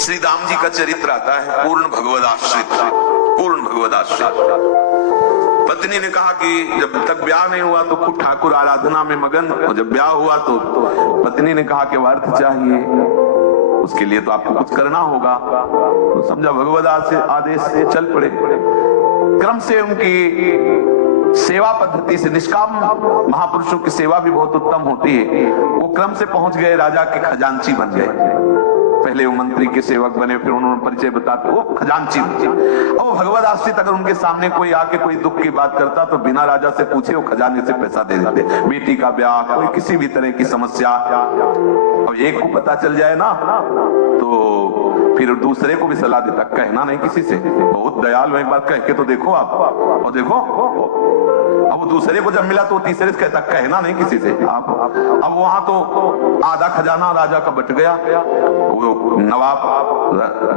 श्री दाम जी का चरित्र आता है पूर्ण भगवदाश्रित। पूर्ण भगवदाश्रित। पत्नी ने कहा कि जब तक ब्याह नहीं हुआ तो खूब ठाकुर आराधना में मगन, और जब ब्याह हुआ तो पत्नी ने कहा कि अर्थ चाहिए, उसके लिए तो आपको कुछ करना होगा। तो समझा भगवद आदेश से चल पड़े। क्रम से उनकी सेवा पद्धति से, निष्काम महापुरुषों की सेवा भी बहुत उत्तम होती है, वो क्रम से पहुंच गए राजा के खजांची बन गए। पहले वो मंत्री के सेवक बने, फिर उन्होंने परिचय बताते वो खजांची बने। अब वो भगवद आश्रित अगर उनके सामने कोई आके कोई दुख की बात करता तो बिना राजा से पूछे वो खजाने से पैसा दे देते। बेटी का ब्याह, कोई किसी भी तरह की समस्या, अब एक को पता चल जाए ना तो फिर दूसरे को भी सलाह देता, कहना नहीं किसी से, बहुत दयालु है, एक बार कह के तो देखो आप, और देखो। अब वो दूसरे को जब मिला तो तीसरे से कहता, कहना नहीं किसी से आप। अब वहां तो आधा खजाना राजा का बट गया। वो नवाब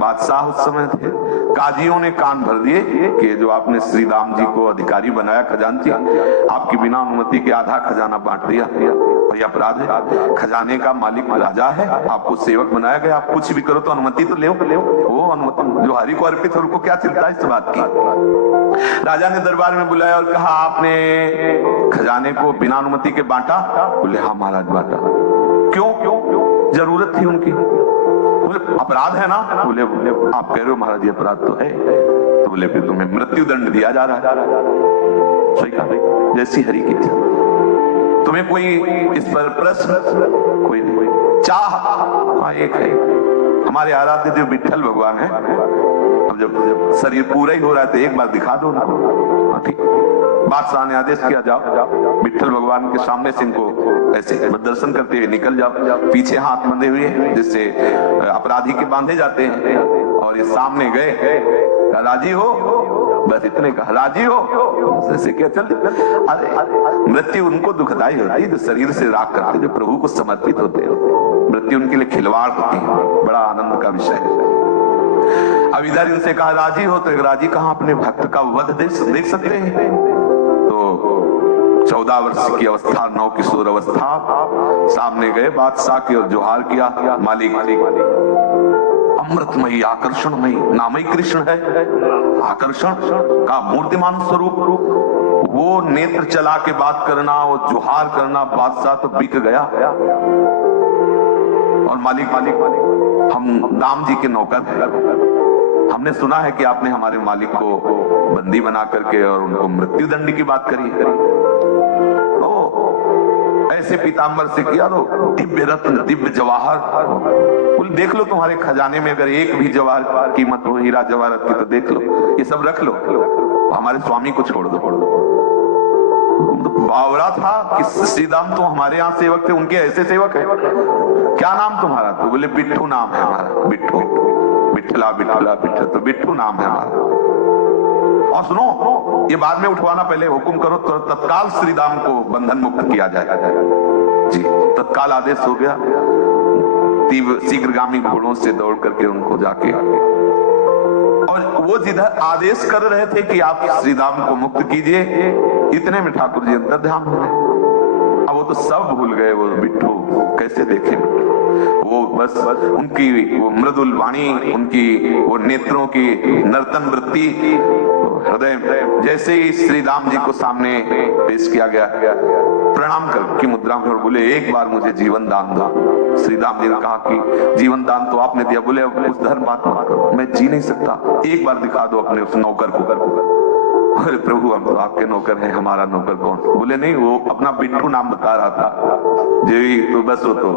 बादशाह उस समय थे, काजियों ने कान भर दिए कि जो आपने श्री राम जी को अधिकारी बनाया खजांची, आपकी बिना अनुमति के आधा खजाना बांट दिया, ये अपराध है। खजाने का मालिक राजा है, आपको सेवक बनाया गया, आप कुछ भी करो तो अनुमति तो ले। वो अनुमति जो हरि को अर्पित है उनको क्या चिंता इस बात की। राजा ने दरबार में बुलाया और कहा, आपने खजाने को बिना अनुमति के बांटा? बोले हाँ महाराज बांटा। क्यों? जरूरत थी उनकी। बोले अपराध है ना? बोले आप कह रहे हो महाराज ये अपराध तो है। तो बोले फिर तुम्हें मृत्यु दंड दिया जा रहा है। सही कहा, जैसी हरि की इच्छा। तुम्हें कोई इस पर प्रश्न? कोई नहीं। चाह? हाँ एक है, हमारे आराध्य देव विठ्ठल भगवान है। अब जब शरीर पूरा ही हो रहा है तो एक बार दिखा दो उनको। हाँ ठीक। बादशाह ने आदेश किया, जाओ विठ्ठल भगवान के सामने से इनको ऐसे दर्शन करते हुए निकल जाओ। पीछे हाथ बंधे हुए जिससे अपराधी के बांधे जाते हैं, और ये सामने गए, राजी हो? बस इतने कहा, राजी हो? ऐसे क्या चल। अरे मृत्यु उनको दुखदाई होती है जो शरीर से राग करते, जो प्रभु को समर्पित होते हैं। मृत्यु उनके लिए खिलवाड़ होती है, बड़ा आनंद का विषय है। अब इधर इनसे कहा राजी हो, तो एक राजी कहा अपने भक्त का वध देख सकते हैं। तो 14 वर्ष की अवस्था, 9 किशोर अवस्था, सामने गए बादशाह की और जोहार किया, मालिक अमृतमयी आकर्षणमयी नाम ही कृष्ण है। आकर्षण का मूर्तिमान स्वरूप, वो नेत्र चला के बात करना, वो जोहार करना, बादशाह तो बिक गया। और मालिक हम दाम जी के नौकर हैं, हमने सुना है कि आपने हमारे मालिक को बंदी बना करके और उनको मृत्यु दंड की बात करी है। तो ऐसे पीताम्बर से किया तो दिव्य रत्न, दिव्य जवाहर, बोले देख लो तुम्हारे खजाने में अगर एक भी जवाहर कीमत हो, हीरा जवाहरत की, तो देख लो, ये सब रख लो, हमारे स्वामी को छोड़ दो। बावरा था कि श्रीदाम तो हमारे यहाँ सेवक थे, उनके ऐसे सेवक है। क्या नाम तुम्हारा? तो बोले बिट्ठू नाम है हमारा। बिट्ठू, बिट्ठला बिट्ठला बिट्ठू, तो बिट्ठू नाम है हमारा। और सुनो, ये बाद में उठवाना, पहले हुक्म करो तो तत्काल श्रीदाम को बंधन मुक्त किया जाए। जी, तत्काल आदेश हो गया। तीव्र शीघ्रगामी घोड़ों से दौड़ करके उनको जाके, और वो जिधर आदेश कर रहे थे कि आप श्रीदाम को मुक्त कीजिए, इतने में ठाकुर जी अंतर ध्यान हो गए। अब वो तो सब भूल गए, वो बिट्ठू कैसे देखे। वो बस उनकी वो मृदुल वाणी, उनकी वो नेत्रों की नर्तन वृत्ति, हृदय जैसे ही श्री राम जी को सामने पेश किया गया, प्रणाम कर की मुद्रा में, और बोले एक बार मुझे जीवन दान दो। श्री राम जी ने कहा कि जीवन दान तो आपने दिया, बोले उस धर्म बात मत करो, मैं जी नहीं सकता, एक बार दिखा दो अपने उस नौकर को। बोले प्रभु हम तो आपके नौकर हैं, हमारा नौकर कौन? बोले नहीं, वो अपना बिट्ठू नाम बता रहा था जी, तो बस वो तो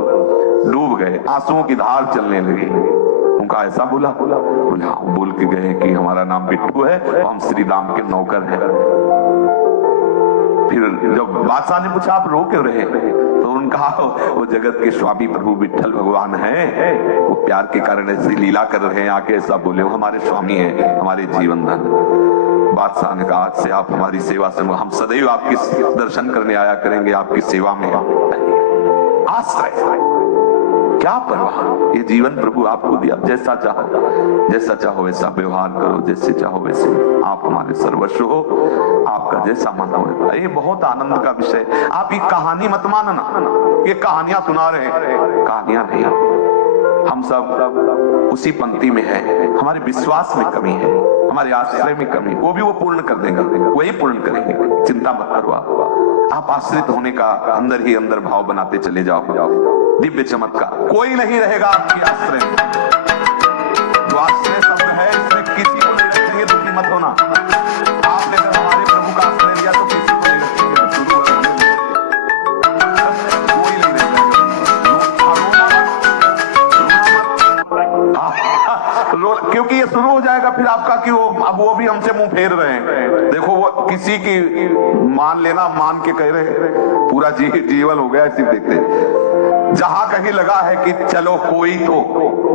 डूब गए, आंसुओं की धार चलने लगी। उनका ऐसा बोला? बोले हाँ, बोल के गए कि हमारा नाम बिट्ठू है और हम श्री राम के नौकर हैं। फिर जब बादशाह ने पूछा आप रो क्यों रहे, तो उनका वो जगत के स्वामी प्रभु विठ्ठल भगवान है, वो प्यार के कारण ऐसी लीला कर रहे हैं, आके ऐसा बोले, वो हमारे स्वामी हैं, हमारे जीवन धन। बादशाह ने कहा आज से आप हमारी सेवा से, हम सदैव आपकी दर्शन करने आया करेंगे, आपकी सेवा में आश्रय। क्या परवाह, ये जीवन प्रभु आपको दिया, जैसा चाहो वैसा व्यवहार करो, जैसे चाहो वैसे, आप हमारे सर्वस्व हो, आपका जैसा मन हो। ये बहुत आनंद का विषय। आप ये कहानी मत मानना, ये कहानियां सुना रहे हैं, कहानियां नहीं। हम सब उसी पंक्ति में है। हमारे विश्वास में कमी है, हमारे आश्रय में कमी, वो भी वो पूर्ण कर देंगे, वही पूर्ण करेंगे, चिंता मत करो आप आश्रित होने का अंदर ही अंदर भाव बनाते चले जाओ। दिव्य चमत्कार, कोई नहीं रहेगा आपके आश्रय में। जो आश्रय शब्द है इसमें किसी को नहीं रखेंगे, दुखी मत होना। आपने अगर हमारे प्रभु का आश्रय लिया तो किसी को नहीं रखेंगे, कोई नहीं रहेगा। क्योंकि ये शुरू हो जाएगा फिर आपका कि अब वो भी हमसे मुंह फेर रहे हैं। देखो वो किसी की मान लेना, मान के कह रहे पूरा जीवन हो गया सिर्फ देखते। जहां कहीं लगा है कि चलो कोई तो,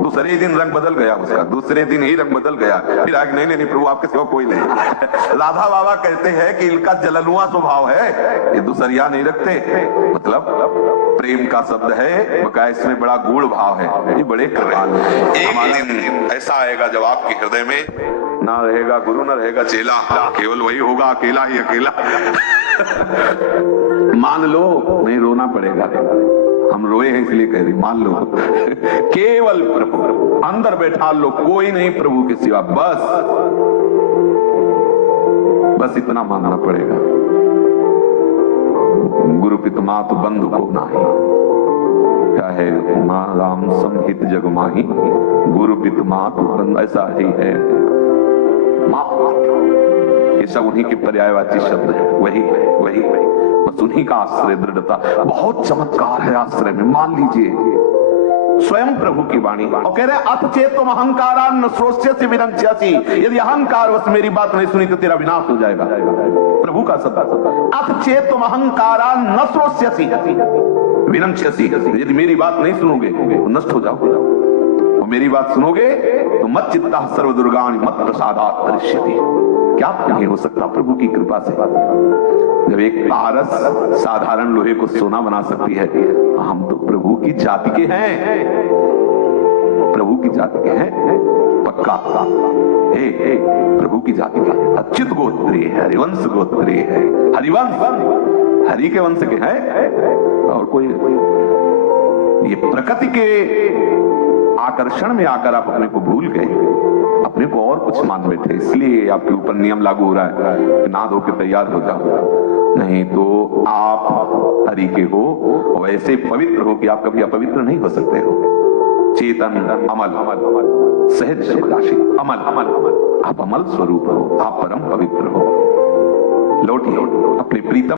दूसरे दिन रंग बदल गया उसका, दूसरे दिन ही रंग बदल गया, फिर आगे नहीं प्रभु आपके सिवा कोई नहीं। राधा बाबा कहते हैं कि इनका जलनुआ स्वभाव है, ये दूसरिया नहीं रखते। मतलब प्रेम का शब्द है, बकाया इसमें बड़ा गूढ़ भाव है, ये बड़े कृपाल। एक दिन ऐसा आएगा जब आपके हृदय में ना रहेगा गुरु, ना रहेगा चेला, केवल वही होगा अकेला ही अकेला। मान लो, नहीं रोना पड़ेगा, हम रोए हैं इसलिए कह रही, मान लो केवल प्रभु अंदर बैठा लो, कोई नहीं प्रभु के सिवा, बस इतना मानना पड़ेगा। गुरु पितु मातु बंधु को नाही, क्या है मां राम संहित जग माही, गुरु पितु मातु बंधु, ऐसा ही है। ये सब उन्हीं के पर्यायवाची शब्द है, वही बस उन्हीं का आश्रय, दृढ़ता। बहुत चमत्कार है आश्रय में, मान लीजिए स्वयं प्रभु की वाणी। और कह रहे अथ चेत तुम अहंकारान न श्रोष्यसि विनश्यसि, यदि अहंकार बस मेरी बात नहीं सुनी तो तेरा विनाश हो जाएगा। प्रभु का शब्द, अथ चेत तुम अहंकारान न श्रोष्यसि विनश्यसि, यदि मेरी बात नहीं सुनोगे तो नष्ट हो जाओगे, और मेरी बात सुनोगे तो मत चित्ता सर्व दुर्गाणि मत प्रसादात् तरिष्यति। क्या नहीं हो सकता प्रभु की कृपा से। जब एक पारस साधारण लोहे को सोना बना सकती है, हम तो प्रभु की जाति के हैं, प्रभु की जाति के हैं पक्का। प्रभु की जाति के अच्युत गोत्रीय है, हरिवंश गोत्रीय है, हरिवंश हरि के वंश के हैं, और कोई ये प्रकृति के आकर्षण में आकर आप अपने को भूल गए, अपने को और कुछ मान बैठे, इसलिए आपके ऊपर नियम लागू हो रहा है कि नहा धो के तैयार हो जाओ। नहीं तो आप हरि के हो, वैसे पवित्र हो कि आप कभी अपवित्र नहीं हो सकते हो। चेतन अमल सहज सुखराशि, अमल आप अमल स्वरूप हो, आप परम पवित्र हो। लौटिए अपने प्रीतम